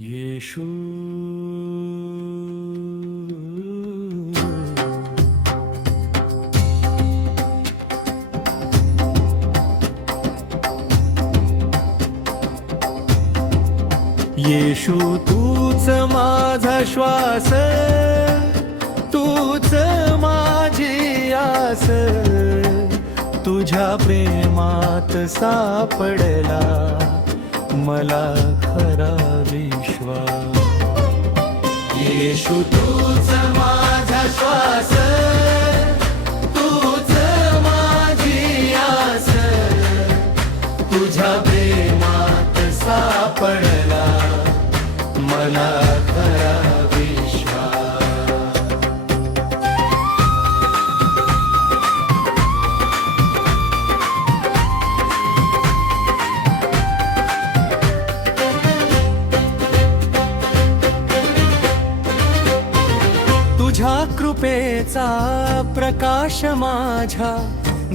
येशू येशू तूच माझा श्वास, तूच माझी आस, तुझ्या प्रेमात सापडला मला खरा विश्वास. येशू तूच माझा श्वास, तूच माझी आस, तुझ्या प्रेमात सापडला मला खरा विश्वास. तुझ्या कृपेचा प्रकाश माझ्या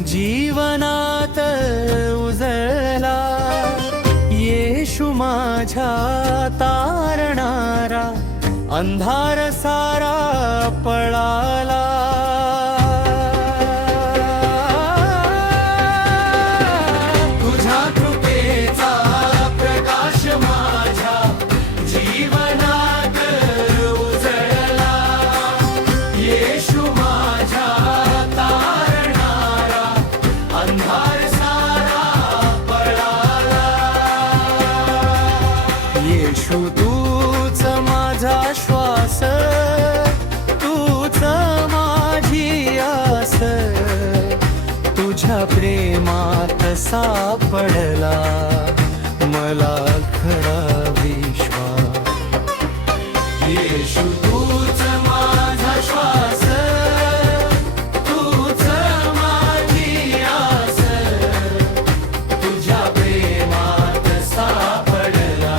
जीवनात उजळला. येशू माझ्या तारणारा अंधार सारा पळाला. तुझ्या कृपेचा प्रकाश माझ्या जीवनात उजळला. येशू माझ्या तारणारा अंधार सारा पळाला. येशू तूच माझा श्वास, तूच माझी आस, तुझ्या प्रेमात सापडला मला खरा विश्वास. येशू तूच माझा श्वास, तूच माझी आस, तुझ्या प्रेमात सापडला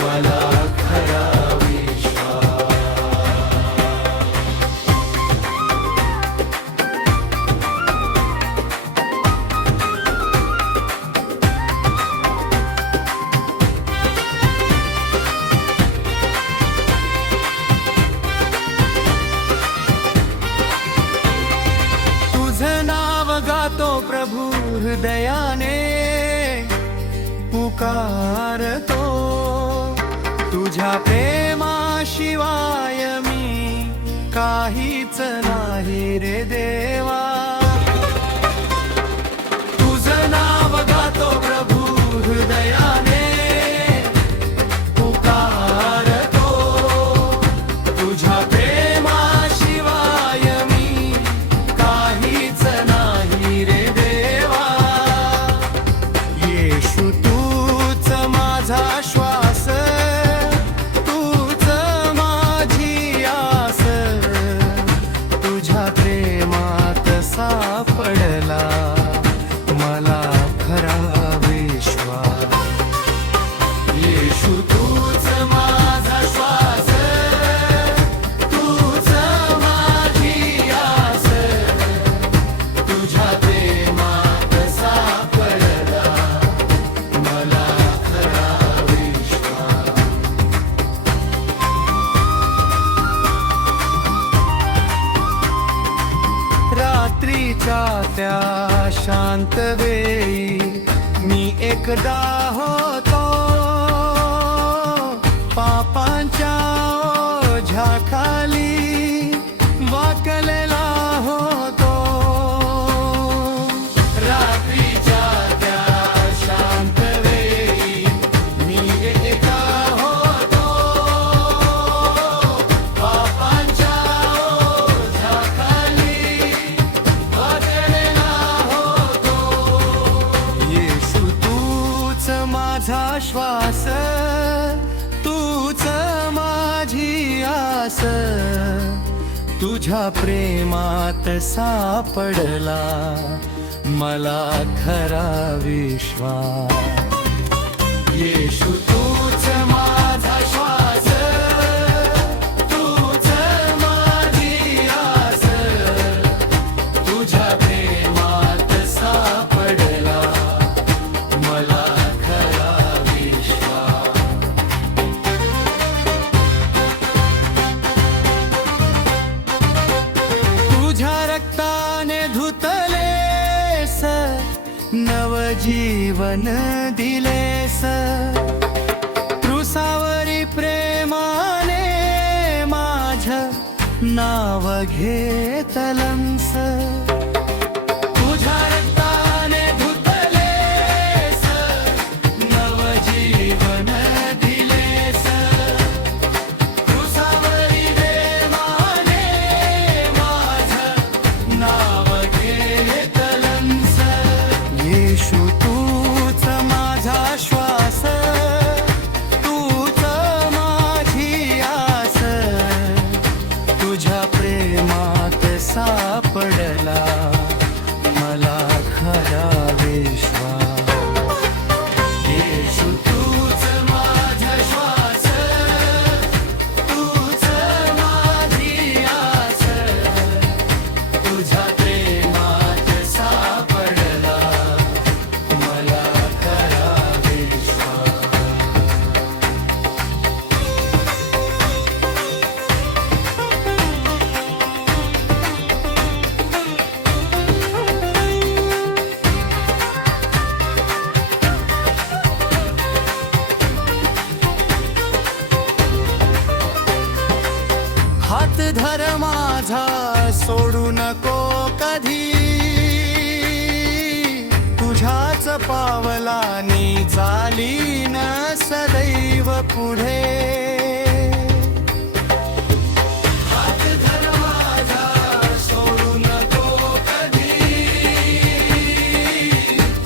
मला खरा विश्वास. तुझं नाव गातो प्रभू हृदयाने, पुकारतो तुझ्या प्रेमाशिवाय मी काहीच नाही रे देवा. तुझं नाव गातो प्रभू हृदयाने, पुकारतो तुझ्या प्रेमाशिवाय मी काहीच नाही रे देवा. येशू तूच माझा श्वास, तूच माझी आस, तुझ्या प्रेमात सापडला मला खरा विश्वास. येशू तूच माझा श्वास, तूच माझी आस, तुझ्या प्रेमात सापडला मला खरा विश्वास. रात्रीच्या त्या शांत वेळी मी एकदा होतो पापांच्या ओझ्याखाली वाकलेला होतो. रात्रीच्या त्या शांत वेळी मी एकदा होतो पापांच्या ओझ्याखाली वाकलेला होतो. येशू तूच माझा श्वास, तूच माझी आस, तुझ्या प्रेमात सापडला मला खरा विश्वास. येशू तूच माझा श्वास, तूच माझी आस, तुझ्या प्रेमात सापडला मला खरा विश्वास. जीवन दिलेस, तृसावरी प्रेमाने माझ नाव घेतलंस. तुझ्या रक्ताने धुतलेस, नवजीवन दिलेस, तृसावरी प्रेमाने माझ नाव घेतलंस. येशू तूच माझा श्वास, तूच माझी आस, तुझ्या प्रेमात सापडला मला खरा विश्वास. येशू तूच माझा श्वास, तूच माझी आस, तुझ्या प्रेमात सापडला मला खरा विश्वास. हात धर माझा सोडू नको कधी, तुझ्याच पावलानी चालीन सदैव पुढे. हात धर माझा सोडू नको कधी,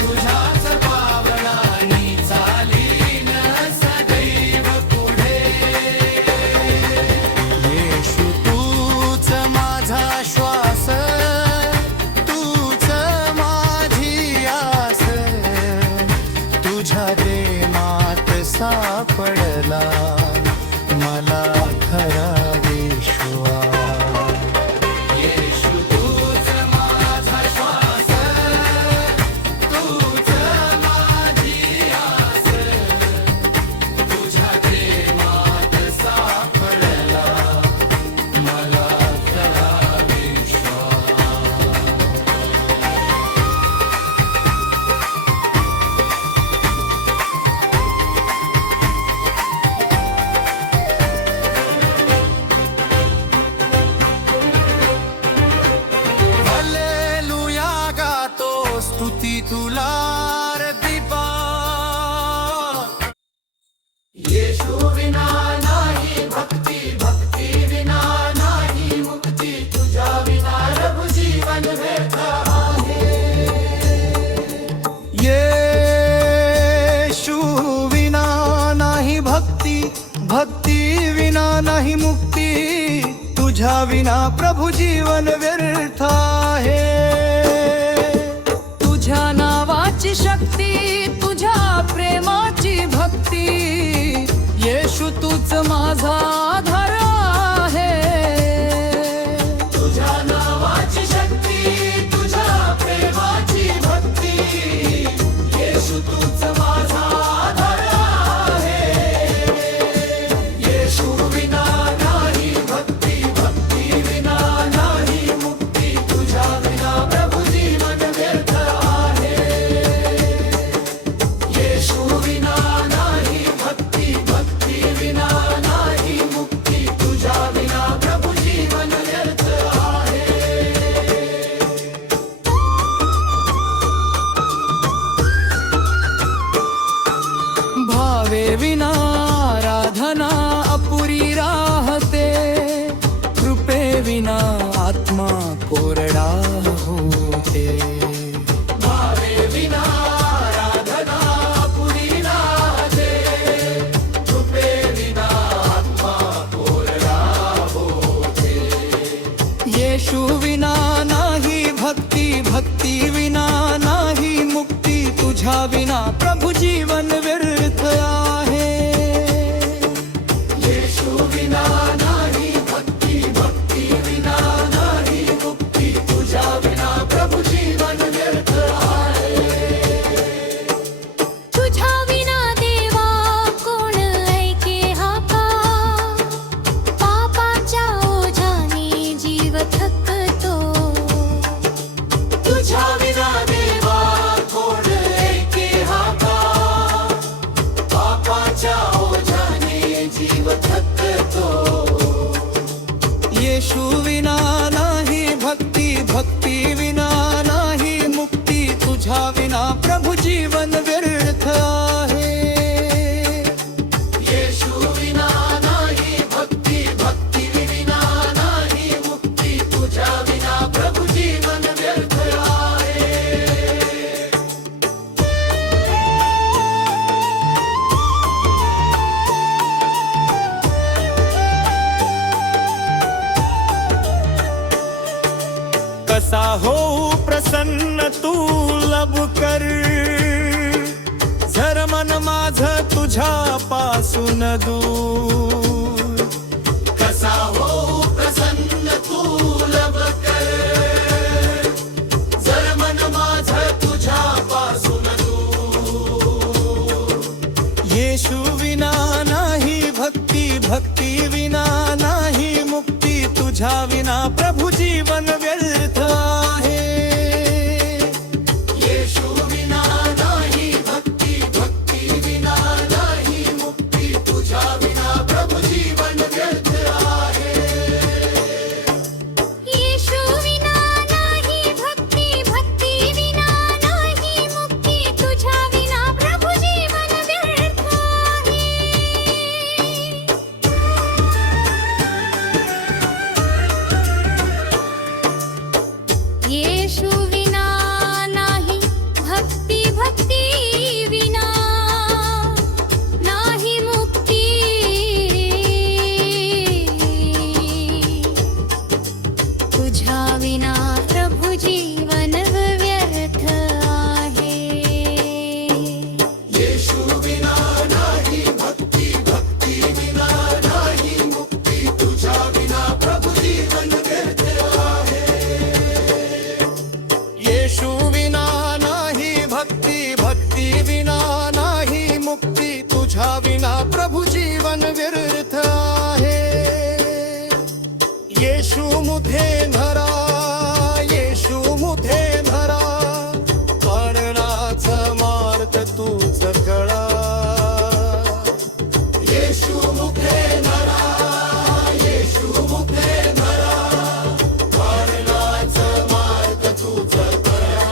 तुझ्याच पावलानी चालीन सदैव पुढे. येशू तूच माझा श्वास, तूच माझी आस, तुझ्या प्रेमात सापडला मला खरा विश्वास. येशू तूच माझा श्वास, तूच माझी आस, तुझ्या प्रेमात सापडला मला खरा विश्वास. हालेलुया गातो स्तुती तुला रे दीपा. येशू विना नाही भक्ती, भक्ती विना नाही मुक्ती, तुझ्या विना प्रभु जीवन व्यर्थ आहे. येशू विना नाही भक्ती, भक्ती विना नाही मुक्ती, तुझ्या विना प्रभु जीवन व्यर्थ आहे. तुझ्या नावाची शक्ती, तुझ्या प्रेमाची भक्ती, येशू तूच माझा आधार आहे. तुझ्या नावाची शक्ती, तुझ्या प्रेमाची भक्ती, येशू तूच माझा आधार आहे. येशू विना नाही भक्ती, भक्ती विना नाही मुक्ती, तुझ्या विना प्रभु जीवन व्यर्थ आहे. येशू विना नाही भक्ती, भक्ती विना नाही मुक्ती, तुझ्या विना प्रभु जीवन व्यर्थ आहे. भावे विना आराधना अपुरी राहते, कृपे विना आत्मा कोरडा होते. भावे विना आराधना अपुरी राहते, कृपे विना आत्मा कोरडा होते. येशू विना नाही भक्ती, भक्ती विना नाही मुक्ती, तुझ्या विना प्रभु जीवन व्यर्थ आहे. येशू विना नाही भक्ती, भक्ती विना नाही मुक्ती, तुझ्या विना प्रभु जीवन व्यर्थ आहे. येशू विना नाही भक्ती, भक्ती विना नाही मुक्ती, तुझ्या विना प्रभु जीवन व्यर्थ आहे. कसा होऊ प्रसन्न तू लब कर, जर मन माझ तुझ्या पासून दूर. कसा हो प्रसन्न तू लब कर, जर मन माझ तुझ्या पासून दूर. येशू विना नाही भक्ती, भक्ती विना नाही मुक्ती, तुझ्या विना प्रभु जीवन व्यर्थ आहे. येशू विना नाही भक्ती, भक्ती विना नाही मुक्ती, तुझ्या विना प्रभु जीवन व्यर्थ आहे. येशू विना नाही भक्ती, भक्ती विना नाही मुक्ती, तुझ्या विना प्रभु जीवन व्यर्थ आहे. येशू विना नाही भक्ती, भक्ती विना नाही मुक्ती, तुझ्या विना प्रभु जीवन व्यर्थ आहे. येशू विना नाही भक्ती, भक्ती विना नाही मुक्ती, तुझ्या विना प्रभु जीवन व्यर्थ आहे. येशू विना नाही भक्ती, भक्ती विना नाही मुक्ती, तुझ्या विना प्रभु जीवन व्यर्थ आहे. येशू मुठे धरा, येशू मुठे धरा, मरणाचं मार्ग तूच कळा. येशू मुखे धरा, येशू मुखे धरा, मरणाचं मार्ग तुझं करा.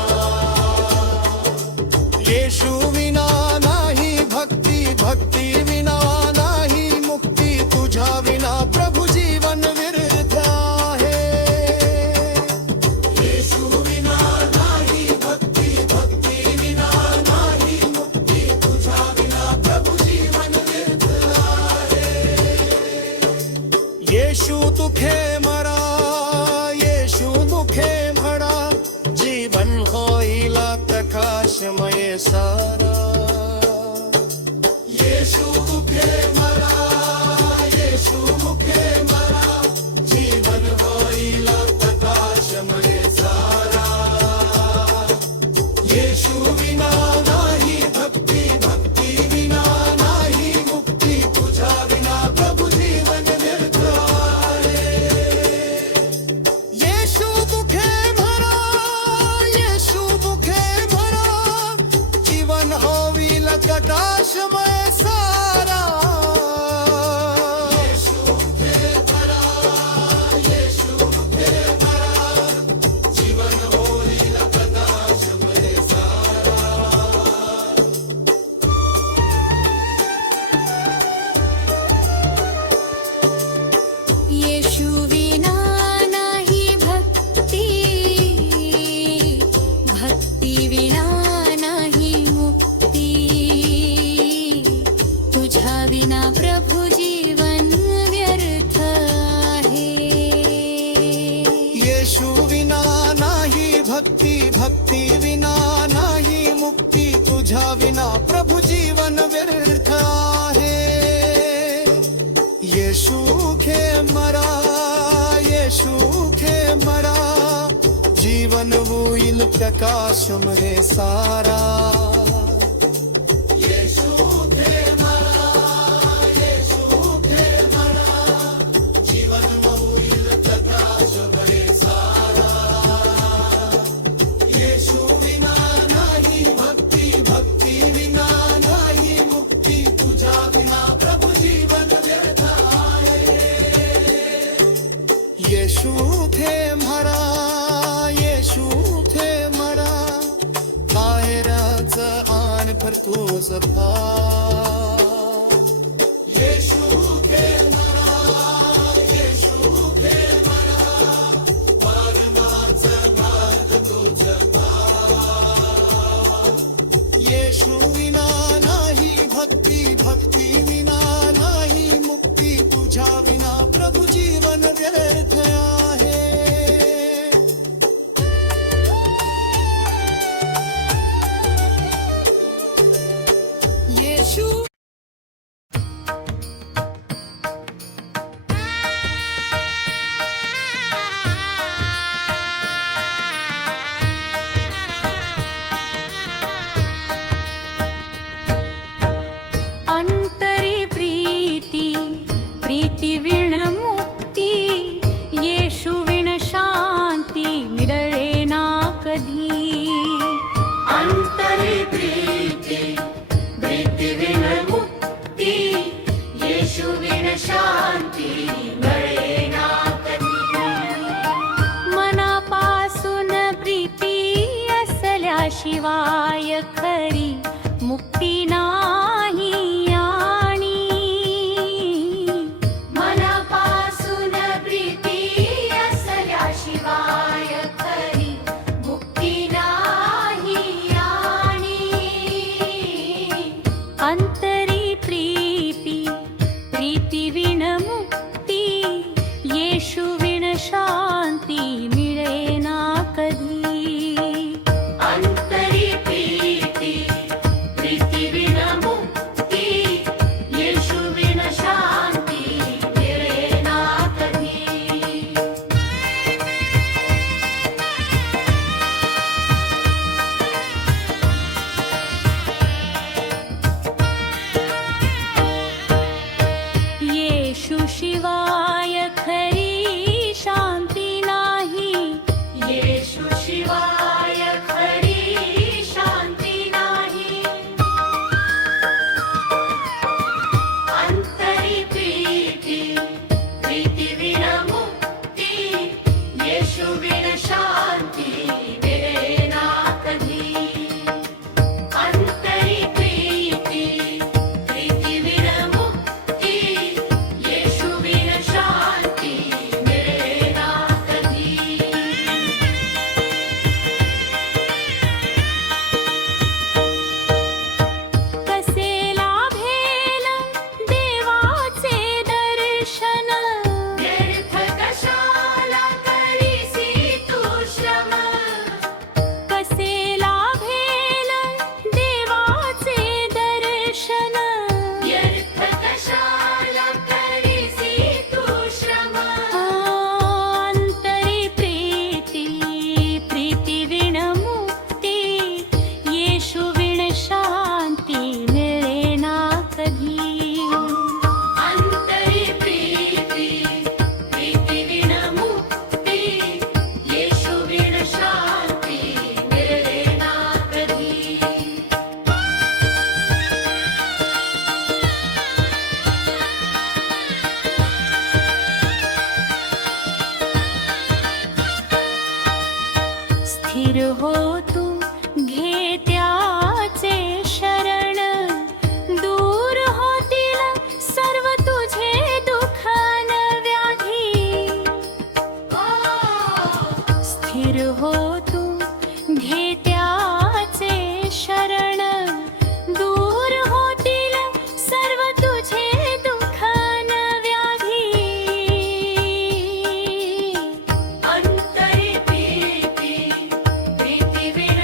येशू विना नाही भक्ती, भक्ती विना नाही मुक्ती, तुझ्या विना प्रभु जीवन व्यर्थ आहे. येशू विना नाही भक्ती, भक्ती विना नाही मुक्ती, तुझ्या विना प्रभु जीवन व्यर्थ आहे. येशू दुखे मरा, येशू दुखे म्हणा, जीवन होईल प्रकाशमय सारा. येशू मुखे मरा, येशू मुखे मरा, जीवन होईल प्रकाशमय सारा. येशू विना नाही भक्ती, भक्ती विना नाही मुक्ती, तुझ्या विना प्रभु जीवन व्यर्थ आहे. येशू दुखे भरा, येशू दुखे भरा, जीवन होईल प्रकाशमय सारा. येशू मुखे मरा, येशू मुखे मरा, जीवन होईल प्रकाशमय सारा. येशू विना नाही भक्ती, भक्ती विना नाही मुक्ती, तुझ्या विना प्रभु जीवन व्यर्थ आहे. येशू विना नाही भक्ती, भक्ती विना नाही मुक्ती, तुझ्या विना प्रभु जीवन व्यर्थ आहे. येशू खे मरा, येशू खे मरा, जीवन होईल प्रकाशमय सारा. येशू मुखे मरा, येशू मुखे मरा, जीवन होईल प्रकाशमय सारा. येशू विना नाही भक्ती, भक्ती विना नाही मुक्ती, तुझ्या विना प्रभु जीवन व्यर्थ आहे. तूच फार येशू खेळ म्हणा येशू खेळ म्हणा मरणाचं घात तुझ येशू विना नाही भक्ती भक्ती विना नाही मुक्ती तुझ्या विना प्रभु जीवन व्यर्थ आहे येशू अंतरी प्रीती प्रीती विण मुक्ती येशू विण शांती मिळणे ना कधी अंतरी प्रीती प्रीती विण मुक्ती येशू विण शांती मिळे ना कधी मनापासून प्रीती असल्याशिवाय खरी मुक्ती नाही आणि मनापासून प्रीती असल्याशिवाय खरी मुक्ती नाही आणि अंतरी प्रीती प्रीती विण मुक्ती येशू विण शांती मिळे ना कधी अंतरी प्रीती प्रीती विण मुक्ती येशू विण शांती मिळे ना कधी येशू शिवाय खरी शांती नाही येशू शिवाय खरी शांती नाही अंतरी प्रीती प्रीती विण मुक्ती येशू विण शांती मिळे ना कधी अंतरी प्रीती प्रीती विण मुक्ती येशू विण शांती मिळे ना कधी कसे लाभेल देवाचे दर्शन व्यर्थ कशाला करीसी तू श्रम कसे लाभेल देवाचे दर्शन व्यर्थ कशाला करीसी तू श्रम अंतरी प्रीती प्रीती विण मुक्ती येशू विण शांती मिळे ना कधी अंतरी प्रीती प्रीती विण मुक्ती येशू विण शांती मिळे ना कधी स्थिर हो तू घे त्याचे शरण दूर होतील सर्व तुझे दुःख न व्याधी स्थिर हो तू घे त्याचे शरण दूर होतील सर्व तुझे दुःख न व्याधी अंतरी प्रीती प्रीती विण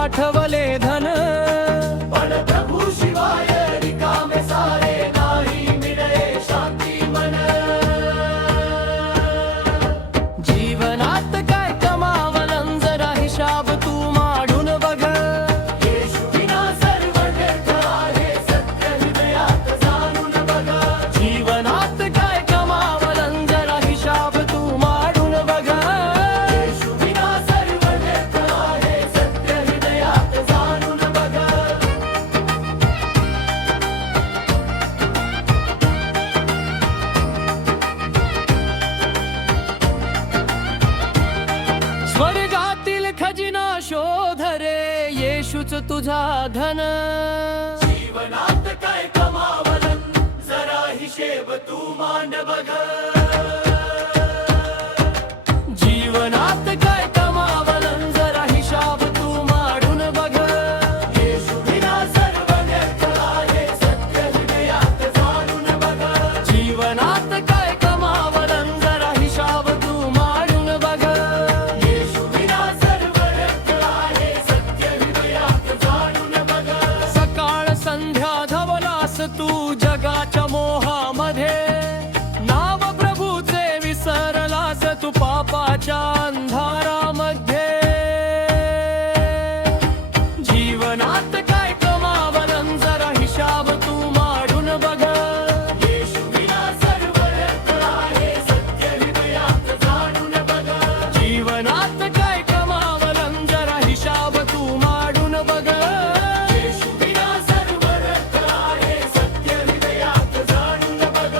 साठवले धन पण प्रभू शिवाय रिकामे सारे नाही मिळे शांती मन जीवनात काय कमावलं जरा हिशाब तू मांडून बघ येशू विना सर्व व्यर्थ आहे सत्य हृदयात जाणून बघ जीवनात काय कमावलं जरा हिशाब तू मांडून बघ येशू विना सर्व व्यर्थ आहे सत्य हृदयात जाणून बघ स्वर्गातील खजिना शोध रे येशूच तुझा धन जीवनात काय कमावलं जरा हिशेब तू मांड बघ जीवनात काय कमावलं जरा हिशाब तू मांडून बघ येशू विना सर्व व्यर्थ आहे सत्य हृदयात जाणून बघ जीवनात काय कमावलं जरा हिशाब तू मांडून बघ येशू विना सर्व व्यर्थ आहे सत्य हृदयात जाणून बघ सकाळ संध्या धवलास तू जगाच्या मोहामध्ये नाव प्रभूचे विसरलास तू पापाच्या अंधारामध्ये जीवनात काय कमावलं जरा हिशाब तू मांडून बघ येशू विना सर्व व्यर्थ आहे सत्य हृदयात जाणून बघ जीवनात काय कमावलं जरा हिशाब तू मांडून बघ येशू विना सर्व व्यर्थ आहे सत्य हृदयात जाणून बघ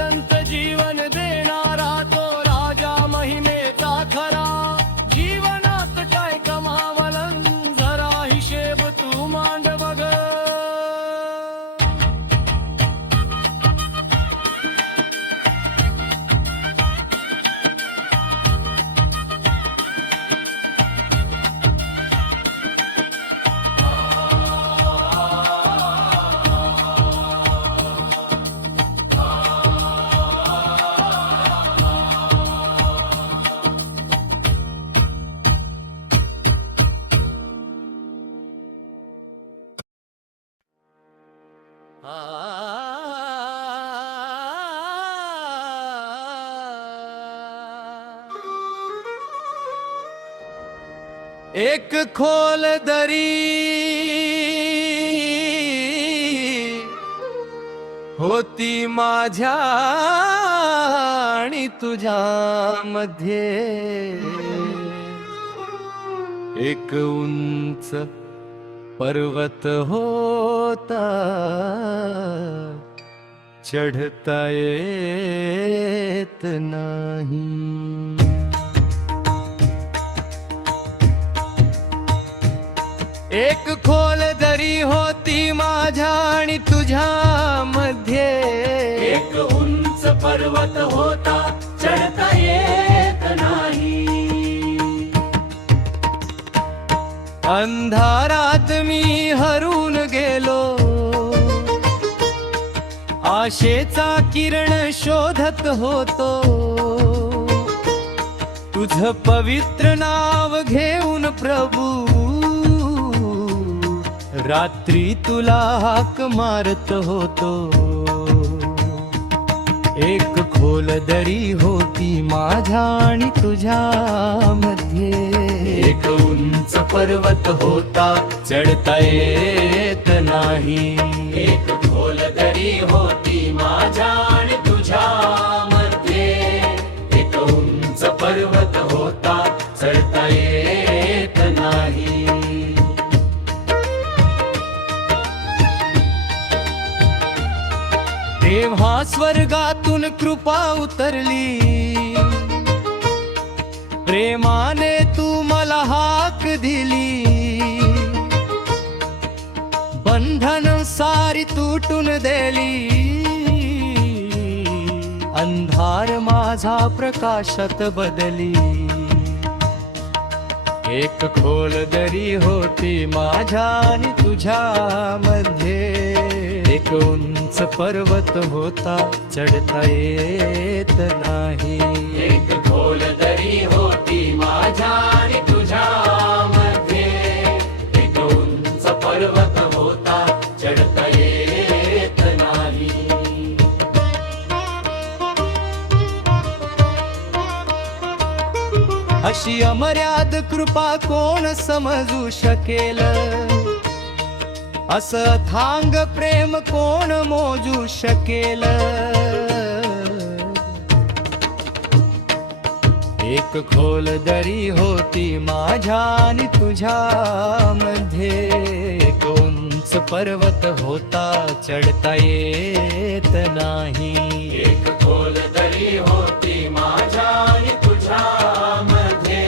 अनंत जीवन देणारा तो राजा महिमेचा खरा जीवनात काय कमावलं जरा हिशेब तू मांड बघ एक खोल दरी होती माझ्या आणि तुझ्यामध्ये एक उंच पर्वत होता चढता येत नाही एक खोल दरी होती माझ्या आणि तुझ्या मध्ये एक उंच पर्वत होता चढता येत नाही अंधारात मी हरून गेलो आशेचा किरण शोधत होतो तुझ पवित्र नाव घेऊन प्रभू रात्री तुला हाक मारत होतो एक खोल दरी होती माझ्या आणि तुझ्या मध्ये एक उंच पर्वत होता चढता येत नाही एक खोल दरी होती माझ्या आणि तुझ्या मध्ये एक उंच पर्वत होता चढता येत नाही तेव्हा स्वर्गातून कृपा उतरली प्रेमाने तू मला हाक दिली बंधन सारी तुटून दिली अंधार माझा प्रकाशात बदली एक खोल दरी होती माझ्या आणि तुझ्या मध्ये एक उंच पर्वत होता चढता येत नाही एक खोल दरी होती माझ्या आणि तुझ्या मध्ये एक उंच पर्वत होता चढता येत नाही अशी अमर्याद कृपा कोण समजू शकेल असं अथांग प्रेम कोण मोजू शकेल एक खोल दरी होती माझ्या आणि तुझ्या मध्ये एक उंच पर्वत होता चढता येत नाही एक खोल दरी होती माझ्या आणि तुझ्या मध्ये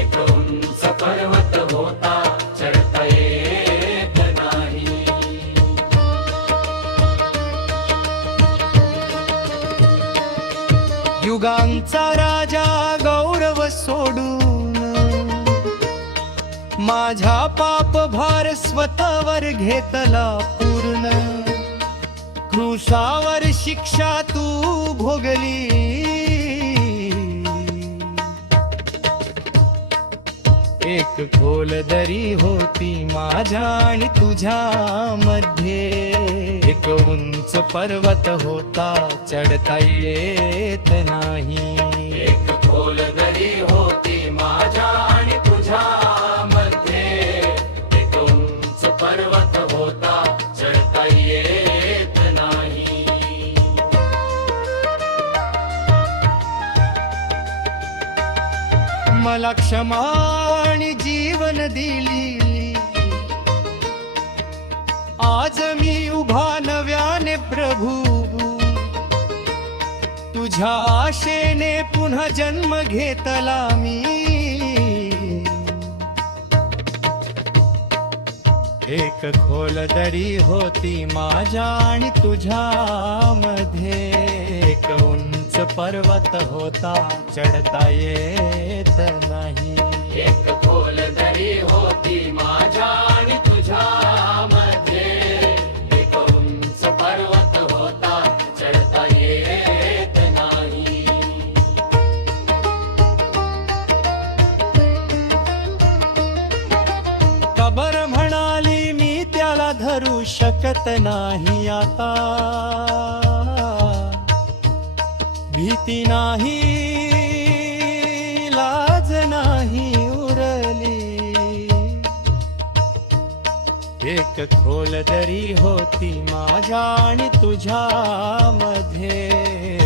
एक उंच पर्वत होता चढता येत नाही युगांचा राजा गौरव सोडून माझ्या पाप भार स्वतःवर घेतला पूर्ण क्रूसावर शिक्षा तू भोगली एक खोल दरी होती माझ्या आणि तुझ्या मध्ये एक उंच पर्वत होता चढता येत नाही एक खोल दरी होती माझ्या आणि तुझ्या मध्ये एक उंच पर्वत होता चढता येत नाही मला क्षमा आणि जीवन दिली आज मी उभा नव्याने प्रभू तुझ्या आशेने पुन्हा जन्म घेतला मी, एक खोल दरी होती माझ्या आणि तुझ्या मध्ये, एक उंच पर्वत होता चढता येत नाही, एक खोल दरी होती माझ्या आणि तुझ्या मध्ये, एक उंच पर्वत होता चढता येत नाही. कबर म्हणाली मी त्याला धरू शकत नाही आता, भीती नाही लाज नाही उरली, एक खोल दरी होती माझ्या आणि तुझ्या मध्ये,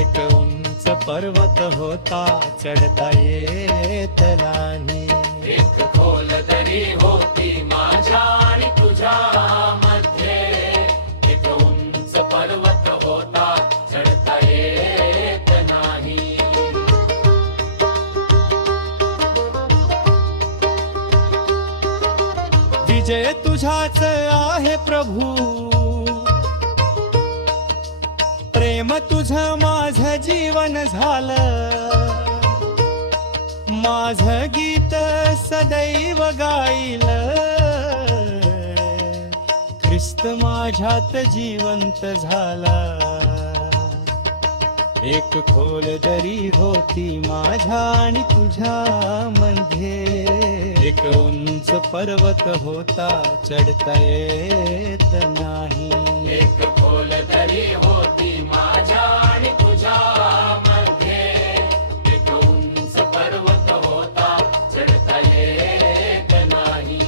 एक उंच पर्वत होता चढता येत नाही, एक खोल दरी होती माझ्या आणि तुझ्या मध्ये, एक उंच पर्वत होता चढता येत नाही. विजय तुझाच आहे प्रभू, प्रेम तुझ माझ जीवन झालं, माझ गीत सदैव गाईल, ख्रिस्त माझ्यात जिवंत झाला, एक खोल दरी होती माझ्या आणि तुझ्या मध्ये, एक उंच पर्वत होता चढता येत नाही, एक खोल दरी होती माझ्या आणि तुझ्या मध्ये, एक उंच पर्वत होता चढता येत नाही.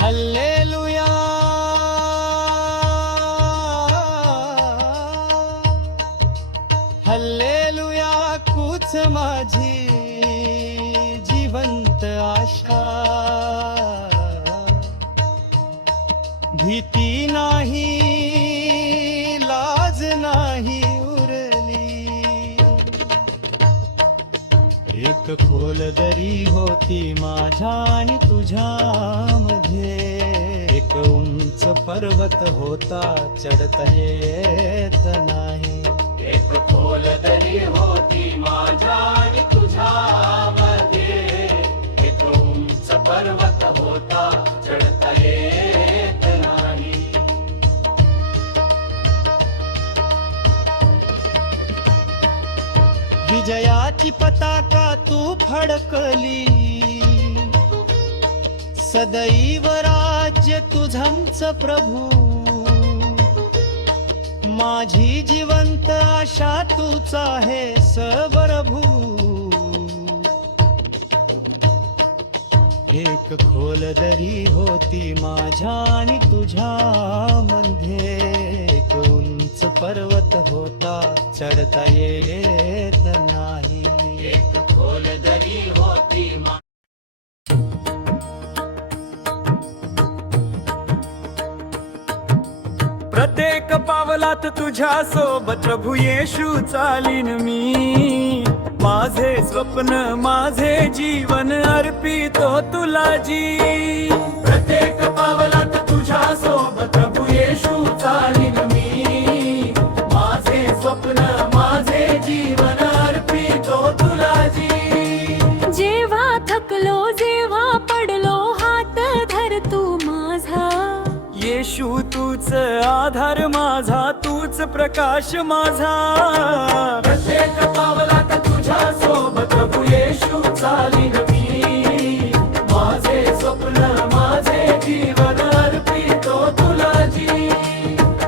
हल्लेलुया, हल्लेलुया कूच माझी जिवंत आशा, भीती नाही लाज नाही उरली, एक खोल दरी होती माझ्या आणि तुझ्या मध्ये, एक उंच पर्वत होता चढता येत नाही, एक खोल दरी होती माझ्या आणि तुझ्या मध्ये, एक उंच पर्वत होता चढता येत नाही. विजयाची पताका तू फडकली, सदैव राज्य तुझंच प्रभू, माझी जिवंत आशा तूच आहे प्रभू, एक खोल दरी होती माझ्या आणि तुझ्या मध्ये, एक उंच पर्वत होता चढता येत नाही, एक खोल दरी होती प्रत्येक पावलात तुझ्या सोबत प्रभू येशू चालीन मी, माझे स्वप्न माझे जीवन अर्पितो तुला जी, प्रत्येक पावलात तुझ्या सोबत प्रभू येशू चालीन मी, माझे स्वप्न माझे जीवन अर्पितो तुला जी. जेव्हा थकलो जेव्हा पडलो हात धर तू माझा, येशू तूच आधार माझा तूच प्रकाश माझा, प्रत्येक पावलात तुझ्या सोबत प्रभू येशू चालीन मी, माझे स्वप्न माझे जीवन अर्पितो तुला जी.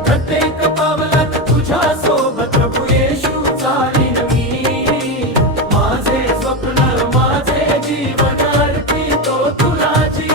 प्रत्येक पावलात तुझ्या सोबत प्रभू येशू चालीन मी, माझे स्वप्न माझे जीवन अर्पितो तुला जी.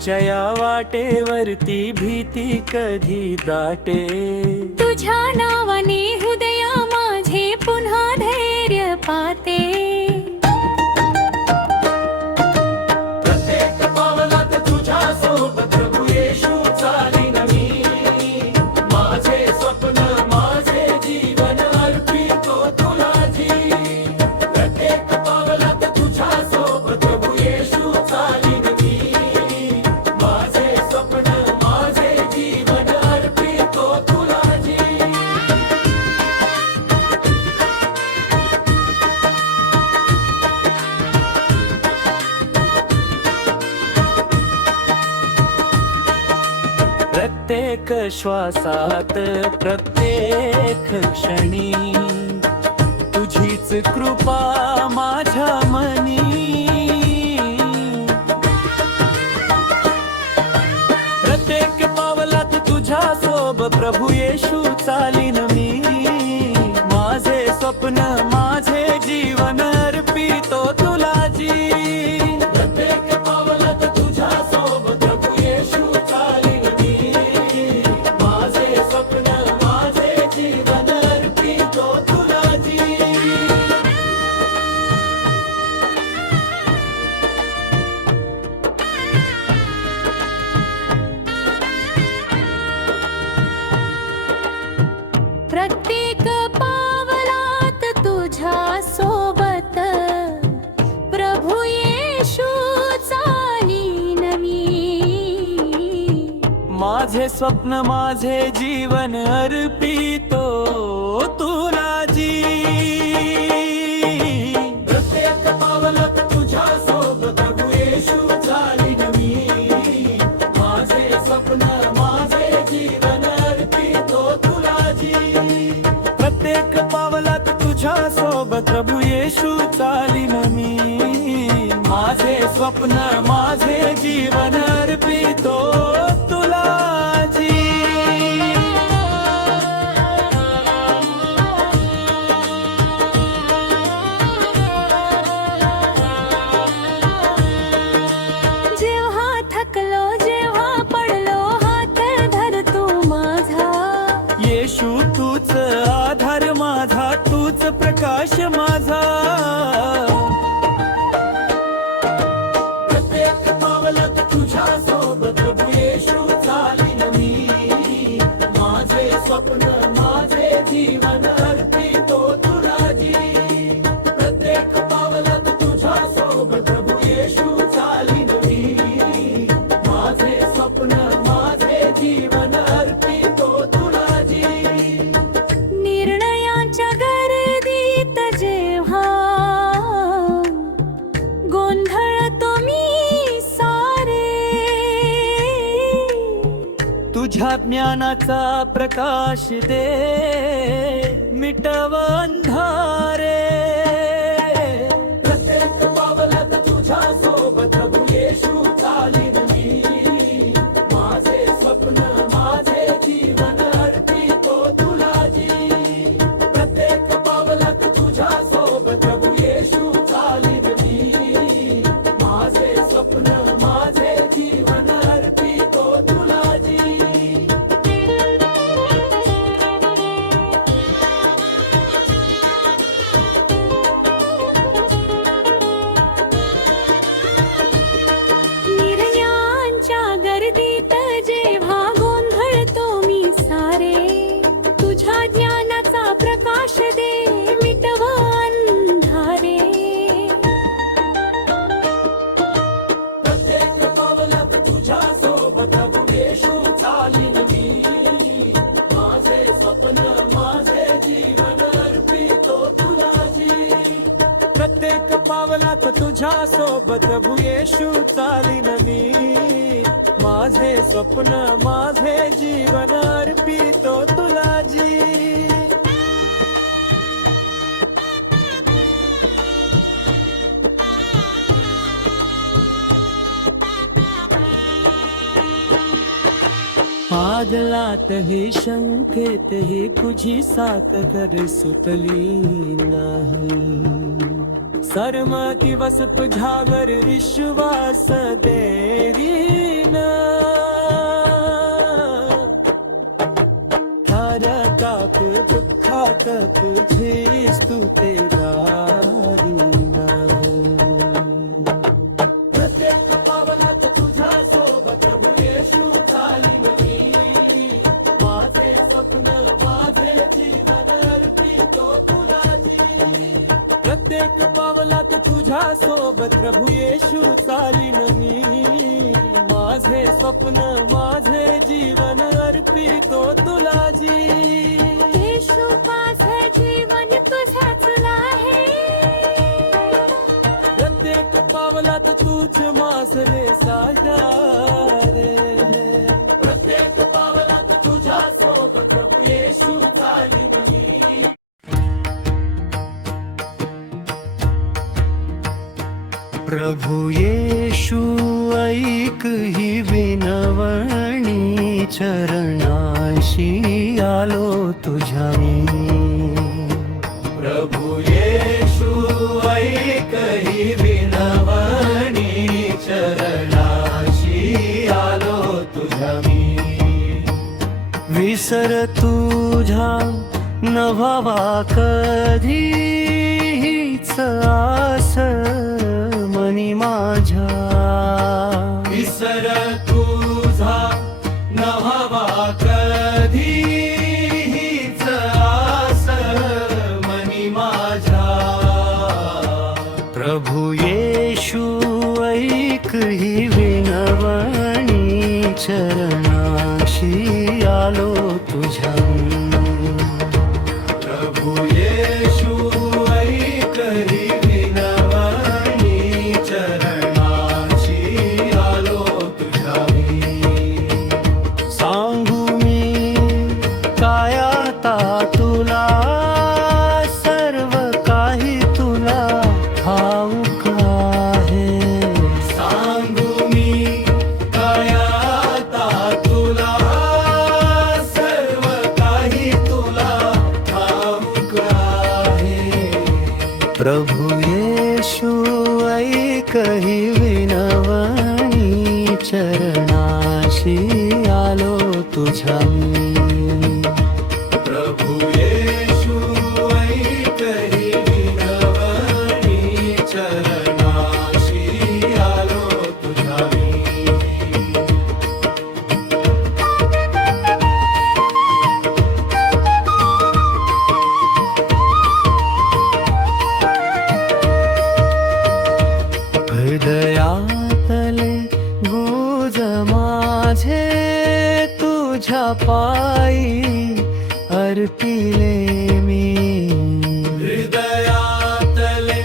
जीवनाच्या या वाटेवरती भीती कधी दाटे. तुझ्या नावाने हृदया माझे पुन्हा धैर्य पाते. प्रत्येक पावलात तुझ्या सोबत प्रभू येशू चालीन मी. माझे स्वप्न माझे जीवन अर्पितो तुला जी. प्रत्येक पावलात तुझ्या सोबत प्रभू येशू चालीन मी. माझे स्वप्न माझे जीवन अर्पितो तुला जी. प्रत्येक श्वासात प्रत्येक क्षणी तुझीच कृपा माझ्या मनी. प्रत्येक पावलात तुझ्या सोबत प्रभू येशू चालीन मी. माझे स्वप्न माझे जीवन अर्पितो तुला जी. प्रत्येक पावलात तुझ्या सोबत प्रभू येशू चालीन मी. माझे स्वप्न माझे जीवन अर्पितो तुला जी. प्रत्येक पावलात तुझ्या सोबत प्रभू येशू चालीन मी. माझे स्वप्न माझे जीवन अर्पितो तुला जी. प्रत्येक पावलात तुझ्या सोबत प्रभू येशू चालीन मी. माझे स्वप्न माझे जीवन अर्पितो तुला जी. प्रत्येक पावलात तुझ्या सोबत प्रभू येशू चालीन मी. माझे स्वप्न माझे जीवन अर्पितो तुला जी. जेव्हा थकलो जेव्हा पडलो हात धरतो माझा. येशू तूच आधार माझा तूच प्रकाश माझा. प्रत्येक पावलात तुझ्या सोबत प्रभू येशू चालीन मी. माझे स्वप्न माझे जीवन अर्पितो तुला जी. प्रत्येक पावलात तुझ्या सोबत प्रभू येशू चालीन मी. माझे स्वप्न माझे जीवन अर्पितो तुला जी. निर्णयाच्या गर्दीत जेव्हा गोंधळतो मी सारे. तुझ्या ज्ञानाचा प्रकाश दे मिटव अंधारे. प्रत्येक पावलात तुझ्या सोबत प्रभू येशू चालीन मी. माझे स्वप्न माझे जीवन अर्पितो तुला जी. प्रत्येक पावलात तुझ्या सोबत प्रभू येशू चालीन मी. माझे स्वप्न माझे जीवन अर्पितो तुला जी. निर्णयांच्या गर्दीत जेव्हा गोंधळतो मी सारे. तुझ्या ज्ञानाचा प्रकाश दे मिटव अंधारे. प्रत्येक पावलात तुझ्या सोबत प्रभू येशू चालीन मी. माझे स्वप्न माझे जीवन अर्पितो तुला जी. प्रत्येक पावलात तुझ्या सोबत प्रभू येशू चालीन मी. माझे स्वप्न माझे जीवन अर्पितो तुला जी. पागलातही शंकेतही तुझी साथ कर सुटली नाही. सरमती वस तुझ्यावर विश्वास देवीन तारकात दुःखात तुझी स्तुते गारीन प्रत्येक पावलात तुझा सोबत प्रभू येशू चालीन मी माझे स्वप्न माझे जीवन अर्पितो तुला जी प्रत्येक पावलात तुझ्या सोबत प्रभू येशू चालीन मी माझे स्वप्न माझे जीवन अर्पितो तुला जी येशू माझं जीवन तुझ्याच आहे प्रत्येक पावलात तुझ मासरे साजारे प्रत्येक पावलात तुझ्या सोबत प्रभू येशू चालीन मी प्रभु येशू ऐक ही विनवणी चरणाशी आलो तुझ्या मी प्रभू येशू ऐक ही विनवणी चरणाशी आलो तुझ्या मी विसर तुझा न व्हावा कधीच आस मनी माझ्या विसर तुझा न व्हावा कधीच आस मनी माझ्या प्रभु येशू ऐक ही विनवणी चरणाशी आलो तुझ्या प्रभू येशू ऐक ही विनवणी चरणाशी आलो तुझ्या मी सांगू मी काय आता तुला सर्व काही तुला ठाऊक आहे सांगू मी काय आता तुला सर्व काही तुला ठाऊक आहे प्रभु येशू ऐक ही विनवणी चरणाशी आलो तुझ्या मी प्रभू येशू ऐक ही विनवणी चरणाशी आलो तुझ्या मी हृदयातले गुज माझे तुझ्या पायी अर्पिले मी हृदयातले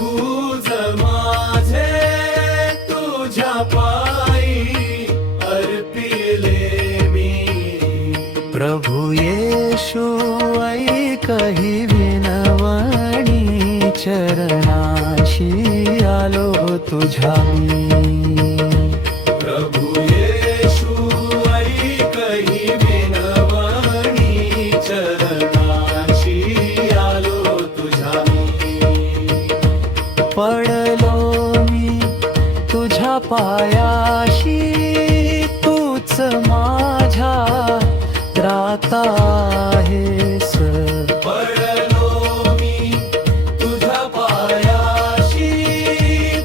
गुज माझे तुझ्या पायी अर्पिले मी प्रभु येशू ऐक ही विनवणी चरणाशी आलो तुझ्या मी प्रभू येशू ऐक ही विनवणी चरणाशी आलो तुझ्या मी पडलो मी तुझ्या पायाशी तूच माझ्या त्राता आहेस पडलो मी तुझ्या पायाशी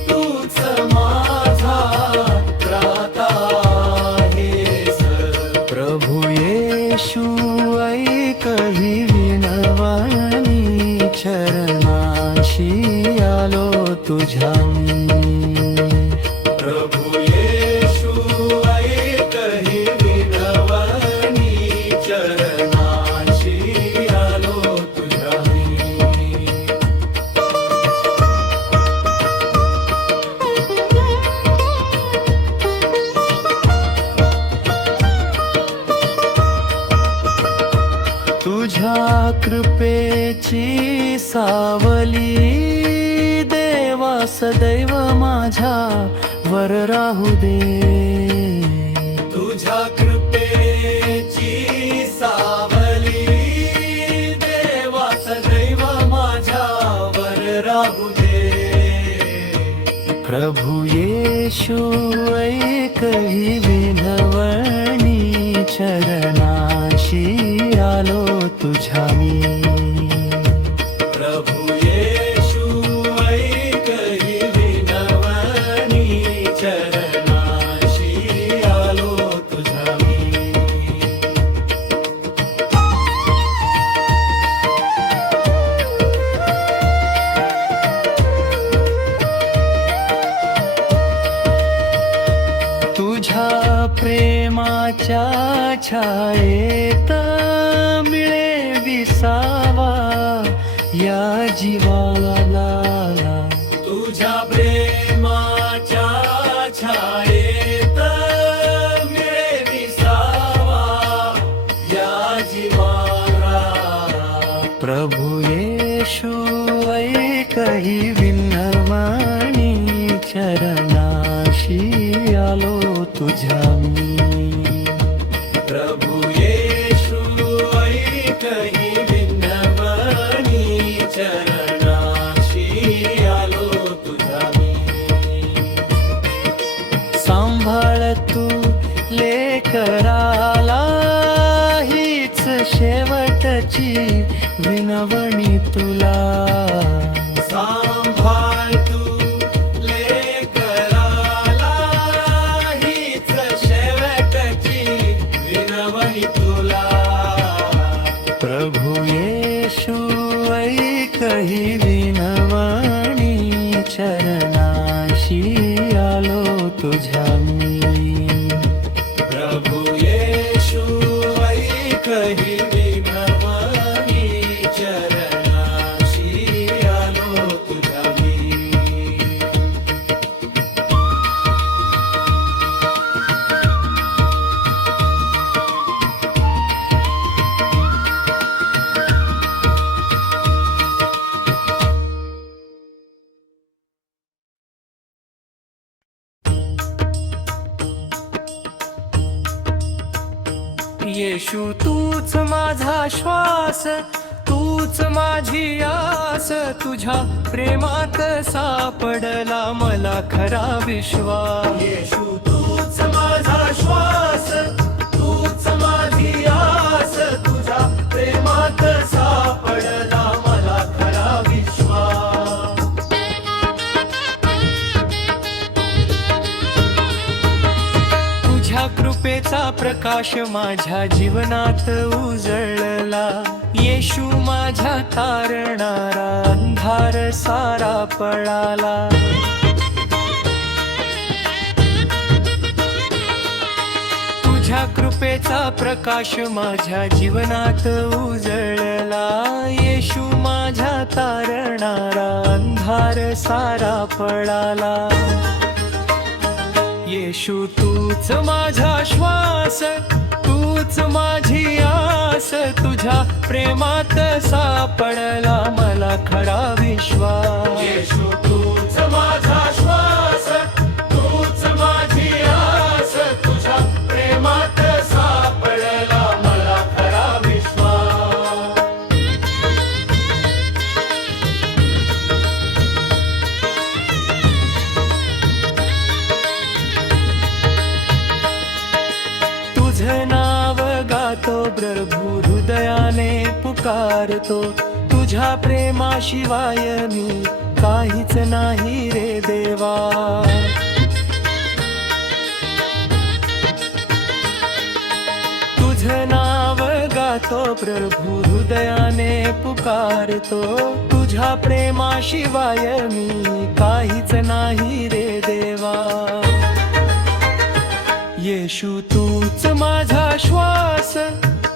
तूच माझा त्राता आहेस प्रभु येशू ऐक ही विनवणी चरणाशी आलो तुझ्या मी प्रभू येशू ऐक ही विनवणी चरणाशी आलो तुझ्या मी तुझ्या कृपेची सावली देवा सदैव माझ्या वर राहू दे तुझ्या कृपेची सावली देवा सदैव माझ्यावर राहू दे येशू ऐकही विनवणी चरणाशी आलो तुझ्या मी प्रभु येशू ऐकही विनवणी चरणाशी आलो तुझा मी तुझ्या प्रेमाच्या छायेत मिळे विसावा या जीवाला तुझ्या प्रेमाच्या छायेत मिळे विसावा या जीवाला प्रभु येशू ऐकही विनवणी चरणाशी आलो तुझ्या मी प्रभु येशू ऐकही विनवणी चरणाशी आलो तुझा मी सांभाळ तू लेकराला हीच शेवटची विनवणी तुला सांभाळ तू लेकराला हीच शेवटची विनवणी तुला प्रभु येशू ऐकही विनवणी चरणाशी आलो तुझ्या मी प्रभु येशू ऐकही विनवणी चरणाशी आलो तुझा मी येशू तूच माझा श्वास तूच माझी आस तुझ्या प्रेमात सापडला मला खरा विश्वास येशू तूच माझा श्वास तूच माझी आस तुझ्या प्रेमात सापडला मला खरा विश्वास तुझ्या कृपेचा प्रकाश माझ्या जीवनात उजळला येशू माझ्या तारणारा अंधार सारा पळाला तुझ्या कृपेचा प्रकाश माझ्या जीवनात उजळला येशू माझ्या तारणारा अंधार सारा पळाला येशू तूच माझा श्वास तूच माझी आस तुझ्या प्रेमात सापडला मला खरा विश्वास येशू तूच माझा श्वास तूच माझी आस तुझ्या प्रेमात सापडला मला खरा विश्वास तुझं नाव गातो प्रभू हृदयाने पुकारतो तुझ्या प्रेमाशिवाय मी काहीच नाही रे देवा तुझं नाव गातो प्रभू हृदयाने पुकारतो तुझ्या प्रेमाशिवाय मी काहीच नाही रे देवा येशू तूच माझा श्वास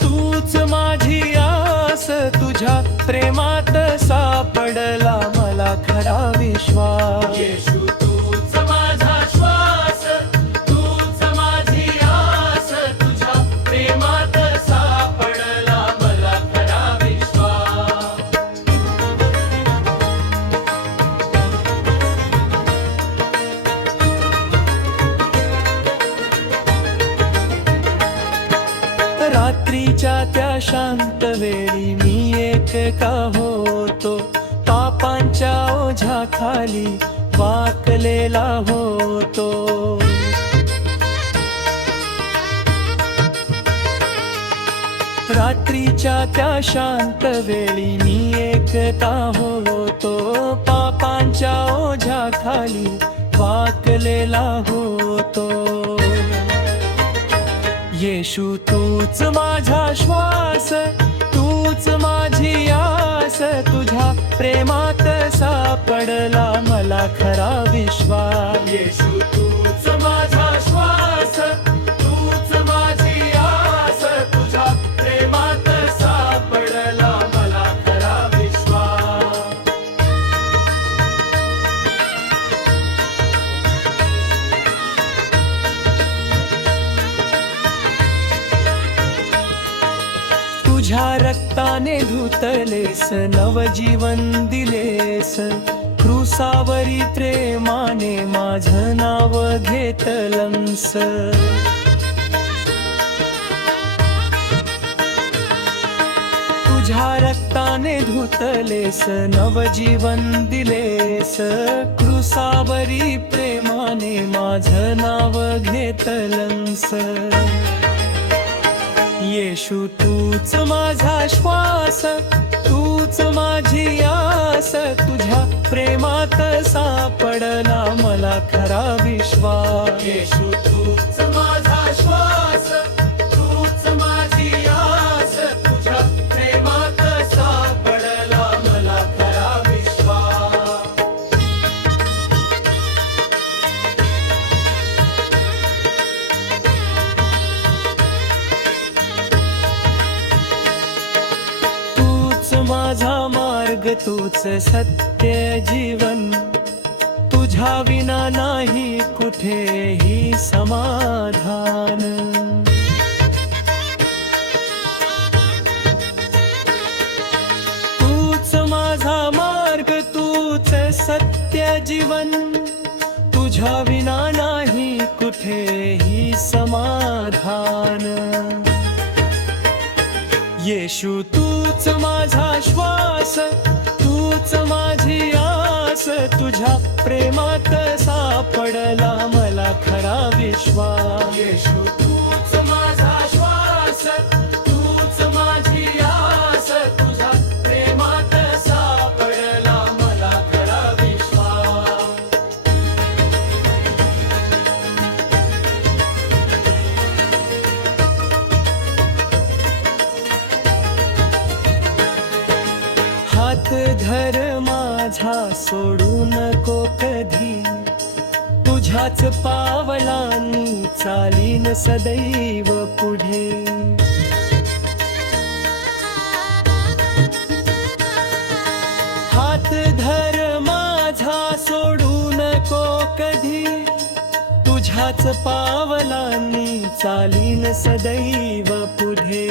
तूच माझी आस तुझ्या प्रेमात सापडला मला खरा विश्वास येशू तूच माझा श्वास तूच माझी आस तुझ्या प्रेमात सापडला मला खरा विश्वास रात्रीच्या त्या शांत वेळी मी एक का होतो पापांच्या ओझ्याखाली वाकलेला होतो. रात्रीच्या त्या शांत वेळी मी एकटा होतो. पापांच्या ओझ्याखाली वाकलेला होतो. येशू तूच माझा श्वास, तूच माझी आस, तुझ्या प्रेमात सापडला मला खरा विश्वास. येशू तूच माझा श्वास, तूच माझी आस, तुझ्या प्रेमात सापडला मला खरा विश्वास. तुझ्या रक्ताने धुतलेस, नवजीवन दिलेस, क्रूसावरी प्रेमाने माझं नाव घेतलंस. तुझ्या रक्ताने धुतलेस, नवजीवन दिलेस, क्रूसावरी प्रेमाने माझं नाव घेतलंस. येशू तूच माझा श्वास, तूच माझी आस, तुझ्या प्रेमात सापडला मला खरा विश्वास. येशू तूच माझा श्वास, तूच माझी आस, तुझ्या प्रेमात सापडला मला खरा विश्वास. माझा मार्ग तूच सत्य जीवन, तुझ्या विना नाही कुठेही समाधान. तूच माझा मार्ग तूच सत्य जीवन, तुझ्या विना नाही कुठेही समाधान. येशू तूच माझा श्वास, तूच माझी आस, तुझ्या प्रेमात सापडला मला खरा विश्वास. येशू तूच माझा श्वास, तूच माझी आस, तुझ्या प्रेमात सापडला मला खरा विश्वास. हात धर माझा सोडू नको कधी, तुझ्याच पावलांनी चालीन सदैव पुढे. हात धर माझा सोडू नको कधी, तुझ्याच पावलांनी चालीन सदैव पुढे.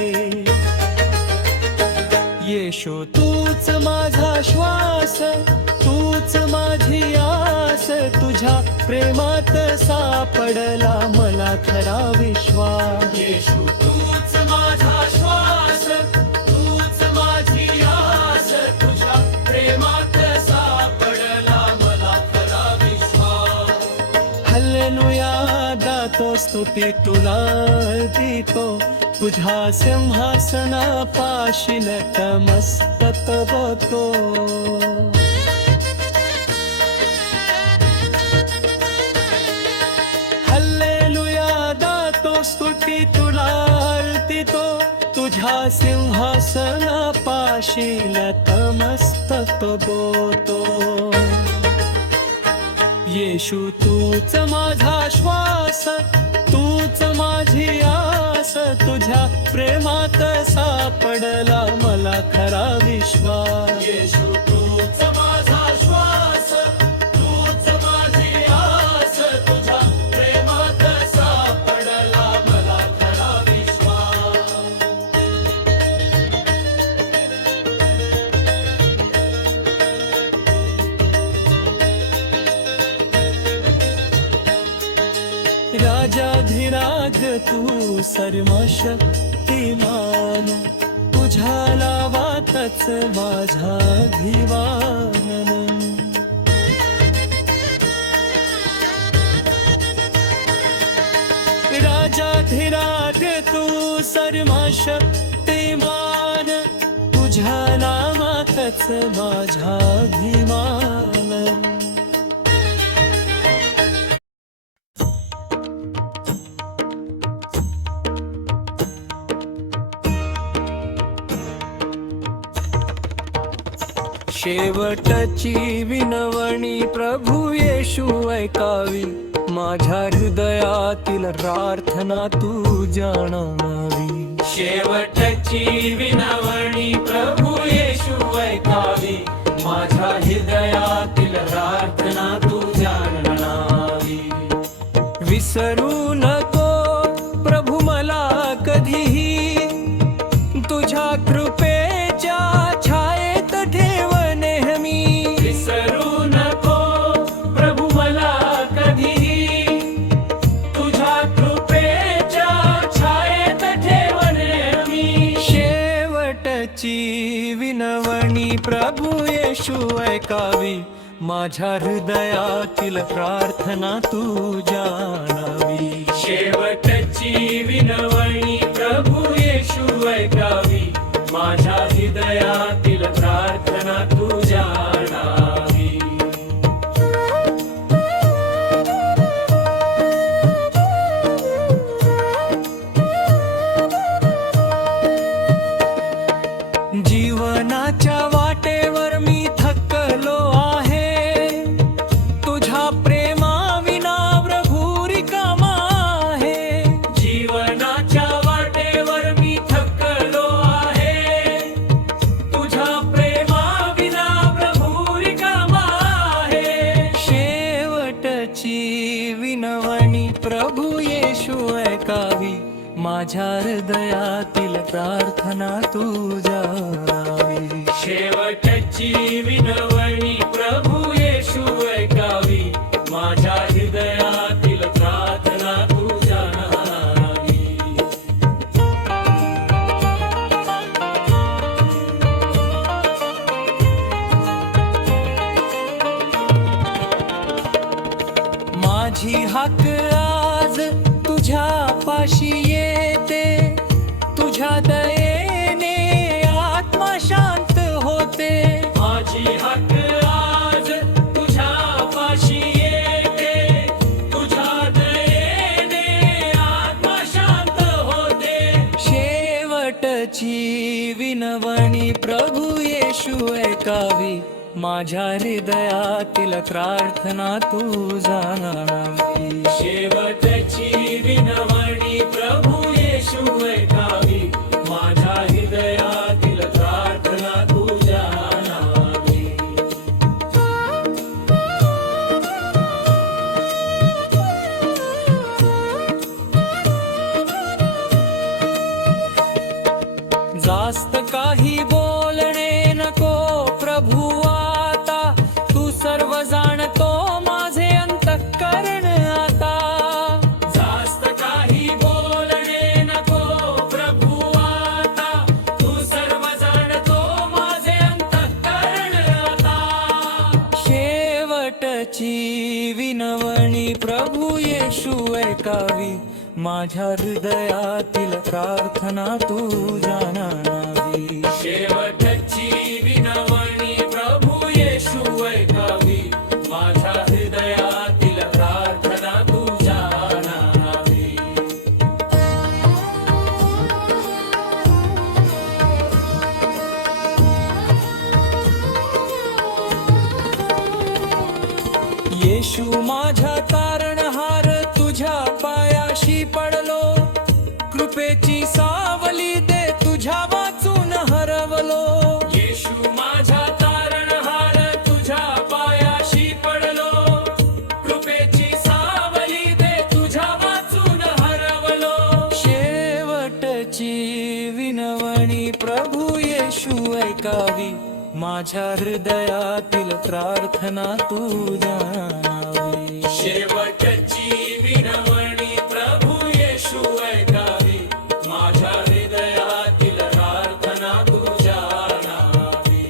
येशू तूच माझा श्वास, तूच माझी आस, तुझ्या प्रेमात सापडला मला खरा विश्वास. येशू तूच माझा श्वास, तूच माझी आस, तुझ्या प्रेमात सापडला मला खरा विश्वास. हालेलुया गातो स्तुती तुला देतो, तुझ्या सिंहासनापाशी नतमस्तक होतो. हालेलुया गातो स्तुती तुला अर्पितो, तुझ्या सिंहासनापाशी नतमस्तक होतो. येशू तूच माझा श्वास, तूच माझी आस, तुझ्या प्रेमात सापडला मला खरा विश्वास. येशू तूच माझा श्वास, तूच माझी आस, तुझ्या प्रेमात सापडला मला खरा विश्वास. राजाधिराज तू सर्वशक्तिमान, तुझ्या नावातच माझा अभिमान. अधिराज्य तू सर्वशक्तिमान, तुझ्या नामातच माझा अभिमान. शेवटची विनवणी प्रभू येशू ऐकावी, माझ्या हृदयातील प्रार्थना तू जाणावी. शेवटची विनवणी प्रभू येशू ऐकावी, माझ्या हृदयातील प्रार्थना तू जाणावी. विसरू नको प्रभू मला कधीही, तुझ्या कृपेच्या छायेत ठेव नेहमी. विसरू नको प्रभू मला कधीही, तुझ्या कृपेच्या छायेत ठेव नेहमी. शेवटची विनवणी प्रभू येशू ऐकावी, माझ्या हृदयातील प्रार्थना तू जाणावी. शेवटची विनवणी प्रभू येशू ऐकावी, माझ्या हृदयातील प्रार्थना तू जाणावी. जीवनाच्या वाटेवर मी थकलो आहे, तुझ्या प्रेमाविना प्रभू रिकामा आहे. जीवनाच्या वाटेवर मी थकलो आहे, तुझ्या प्रेमाविना प्रभू रिकामा आहे. शेवटची विनवणी प्रभू येशू ऐकावी, माझ्या हृदयातील प्रार्थना तू जाणावी. शेवटची विनवणी प्रभू येशू ऐकावी, माझ्या हृदयातील प्रार्थना तू जाणावी. माझी हाक आज तुझ्या पाशी येते, तुझ्या दयेने आत्मा शांत होते. माझी हाक आज तुझ्या पाशी येते, तुझ्या दयेने आत्मा शांत होते. शेवटची विनवणी प्रभू येशू ऐकावी, माझ्या हृदयातील प्रार्थना तू जाणावी. शेवटची विनवणी प्रभू येशू ऐकावी, माझ्या हृदयातील प्रार्थना तू जाणावी. जास्त काही बोलणे नको प्रभू, आता तू सर्व जाणतो माझे अंतःकरण आता. जास्त काही बोलणे नको प्रभू, आता तू सर्व जाणतो माझे अंतःकरण आता. शेवटची विनवणी प्रभू येशू ऐकावी, माझ्या हृदयातील प्रार्थना तू जाणावी. शेवटची विनवणी प्रभू येशू ऐकावी, माझ्या हृदयातील प्रार्थना तू जाणावी. येशू माझ्या तारणहार, तुझ्या पायाशी पडलो, कृपेची सावली दे, तुझ्या वाचून हरवलो. येशू माझ्या तारणहार, तुझ्या पायाशी पडलो, कृपेची सावली दे, तुझ्या वाचून हरवलो. शेवटची विनवणी प्रभू येशू ऐकावी, माझ्या हृदयातील प्रार्थना तू जाणावी. शेवटची विनवणी प्रभू येशू ऐकावी, माझ्या हृदयातील प्रार्थना तू जाणावी.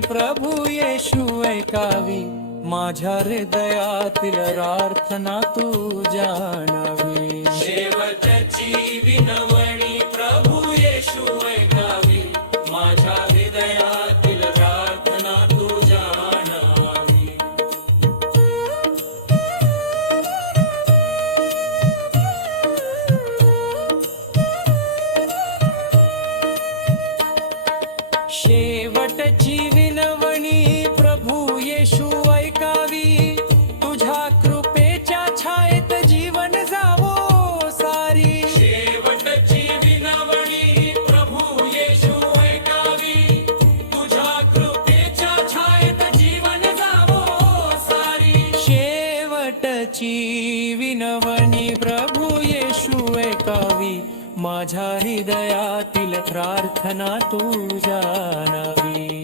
प्रभू येशू ऐकावी माझ्या हृदयातील प्रार्थना तू जाणावी शेवटची विनवणी प्रभू येशू ऐकावी माझ्या हृदयातील प्रार्थना तू जाणावी शेवटची विनवणी प्रभू येशू ऐकावी तुझ्या कृपेच्या छायेत जीवन जावो सारी शेवटची विनवणी प्रभू येशू ऐकावी तुझ्या कृपेच्या छायेत जीवन जावो सारी शेवटची विनवणी प्रभू येशू ऐकावी माझ्या हृदयातील प्रार्थना तू जाणावी